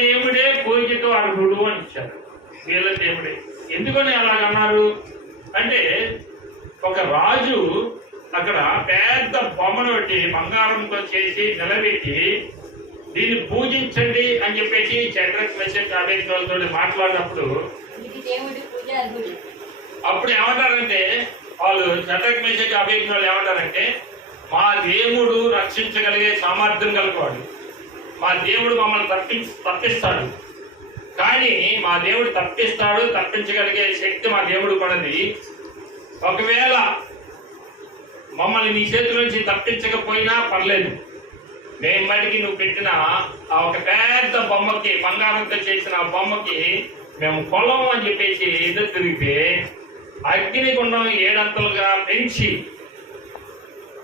దేవుడే పూజకు అర్హుడు అని ఇచ్చారు. వీళ్ళ దేవుడే. ఎందుకని అలాగన్నారు అంటే, ఒక రాజు అక్కడ పెద్ద బొమ్మను పెట్టి బంగారంతో చేసి నిలబెట్టి దీన్ని పూజించండి అని చెప్పేసి షడ్రక్ మెషక్ అబేద్నెగోలతో మాట్లాడినప్పుడు అప్పుడు ఏమంటారంటే, వాళ్ళు షడ్రక్ మెషక్ అబేద్నెగోలు ఏమంటారంటే, మా దేవుడు రక్షించగలిగే సామర్థ్యం కలవాడు, మా దేవుడు మమ్మల్ని తప్పిస్తాడు, కానీ మా దేవుడు తప్పించగలిగే శక్తి మా దేవుడు కొన్నది. ఒకవేళ మమ్మల్ని నీ చేతి నుంచి తప్పించకపోయినా పర్లేదు, మేము బయటికి నువ్వు పెట్టిన ఆ ఒక పెద్ద బొమ్మకి, బంగారంతో చేసిన ఆ బొమ్మకి మేము కొలం అని చెప్పేసి ఎదురు తిరిగితే అగ్నిగుండం 7 అంతలుగా పెంచి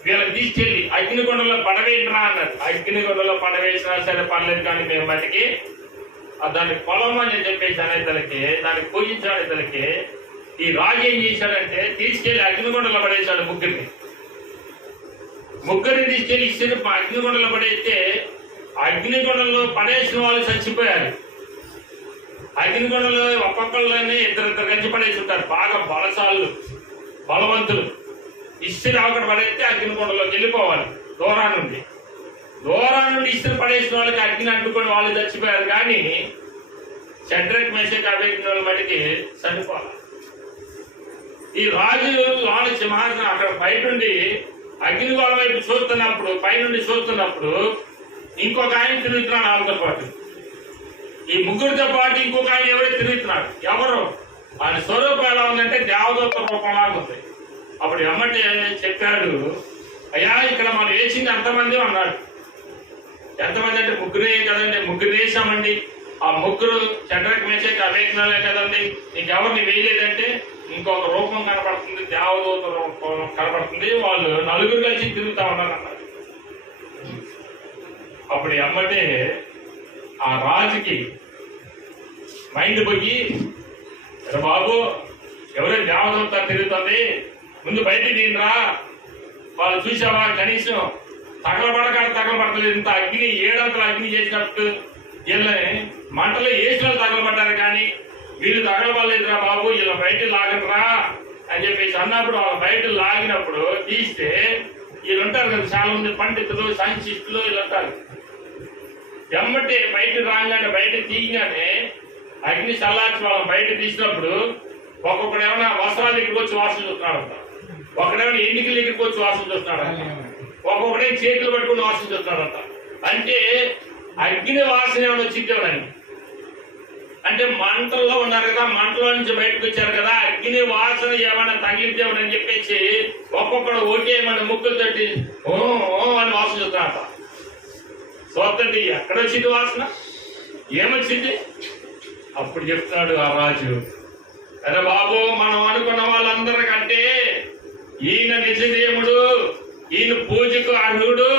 వీళ్ళకి తీసుకెళ్ళి అగ్నిగుండంలో పడవేసినా అన్నారు. అగ్నిగుండంలో పడవేసినా సరే పర్లేదు, కానీ మేము బయటికి దాన్ని పొలం అని చెప్పేసి అనేతలకి, దాన్ని పూజించాడేతలకి ఈ రాజు ఏం చేశాడంటే తీసుకెళ్లి అగ్నిగుండంలో పడేశాడు. ముగ్గురిని తీసుకెళ్లి ఇచ్చిన అగ్నిగుండంలో పడేస్తే అగ్నిగుండంలో పడేసిన వాళ్ళు చచ్చిపోయారు. అగ్నిగుండంలో ఒక్కొక్కళ్ళని ఇద్దరు గంచి పడేసి ఉంటారు, బాగా బలవంతులు. ఇస్త్రీ అక్కడ పడేస్తే అగ్నిగుండంలోకి వెళ్ళిపోవాలి. దూరాన్ని ఇస్త్రీ పడేసిన వాళ్ళకి అగ్ని అంటుకొని వాళ్ళు చచ్చిపోయారు. కానీ షడ్రక్ మెషక్ అబేద్నెగోల మటుకి చనిపోవాలి. ఈ రాజు లోని సింహాసనం అక్కడ బయటుండి అగ్నిగోళ వైపు చూస్తున్నప్పుడు, పైనుండి చూస్తున్నప్పుడు ఇంకొక ఆయన తిరుగుతున్నాడు వాళ్ళతో పాటు. ఈ ముగ్గురితో పాటు ఇంకొక ఆయన ఎవరో తిరుగుతున్నాడు. ఎవరు? ఆయన స్వరూపం ఎలా ఉందంటే దేవదూత రూపంలాగా ఉంది. అప్పుడు ఎమ్మటి చెప్పాడు, అయ్యా ఇక్కడ మనం వేసింది ఎంతమంది అన్నాడు. ఎంతమంది అంటే ముగ్గురే కదండి, ముగ్గురు వేసామండి. ఆ ముగ్గురు షడ్రక్ మెషక్ అబేద్నెగోలే కదండి, ఇంకెవరిని వేయలేదంటే ఇంకొక రూపం కనపడుతుంది, దేవదూత రూపం కనపడుతుంది, వాళ్ళు 4 కలిసి తిరుగుతా ఉన్నారు అన్నారు. అప్పుడు ఎమ్మటే ఆ రాజుకి మైండ్ పోయి, బాబు ఎవరే దేవదూత తిరుగుతుంది, ముందు బయటికి తీనరా, వాళ్ళు చూసావా కనీసం తగలబడలేదు. ఇంత అగ్ని 7 అంతల అగ్ని చేసినప్పుడు వీళ్ళని మంటలో వేసిన తగలబడ్డారు, కానీ వీళ్ళు తగలబడలేదురా బాబు, వీళ్ళ బయట లాగనరా అని చెప్పేసి అన్నప్పుడు వాళ్ళ బయట లాగినప్పుడు తీస్తే వీళ్ళు ఉంటారు కదా, చాలా మంది పండితులు, సైంటిస్టులు వీళ్ళు ఉంటారు. ఎమ్మటే బయట రాగానే, బయట తీయగానే అగ్ని చల్లార్చి వాళ్ళని బయట తీసినప్పుడు ఒక్కొక్కడు ఏమైనా వస్త్రాల దగ్గరికి వచ్చి వాసన చూస్తున్నాడంట, ఒకడేమైనా ఎన్నికల దగ్గరికి వచ్చి వాసన చూస్తున్నాడంట, ఒక్కొక్కడే చేతులు పట్టుకుని వాసన చూస్తున్నాడంట. అంటే అగ్ని వాసన ఏమైనా వచ్చిద్దేమని, అంటే మంటల్లో ఉన్నారు కదా, మంటలో నుంచి బయటకు వచ్చారు కదా, అగ్ని వాసన ఏమైనా తగిలిద్దేమని చెప్పేసి ఒక్కొక్కడు ఓటేయమని ముక్కులు తట్టి ఓ అని వాసన చూస్తున్నాడట. చూడండి ఎక్కడ వచ్చింది వాసన, ఏమొచ్చింది? అప్పుడు చెప్తున్నాడు ఆ రాజు, అరే బాబు, మనం అనుకున్న వాళ్ళందరికంటే ఈయన నిజదేవుడు, ఈయన పూజకు అర్హుడు,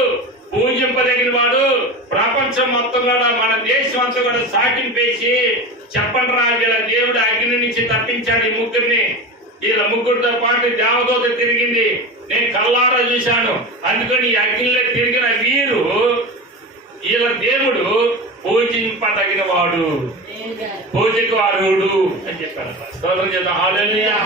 పూజింపదగిన వాడు. ప్రపంచం మొత్తం కూడా, మన దేశం అంతా కూడా సాటింపేసి చెప్పండి రా, వీళ్ళ దేవుడు అగ్ని నుంచి తప్పించాడు ఈ ముగ్గురిని, వీళ్ళ ముగ్గురితో పాటు దేవదూత తిరిగింది, నేను కళ్ళారా చూశాను, అందుకని ఈ అగ్నిలో తిరిగిన వీరు వీళ్ళ దేవుడు పూజింపదగిన వాడు, పూజకు అర్హుడు అని చెప్పారు. స్తోత్రం చేద్దాం. హల్లెలూయా.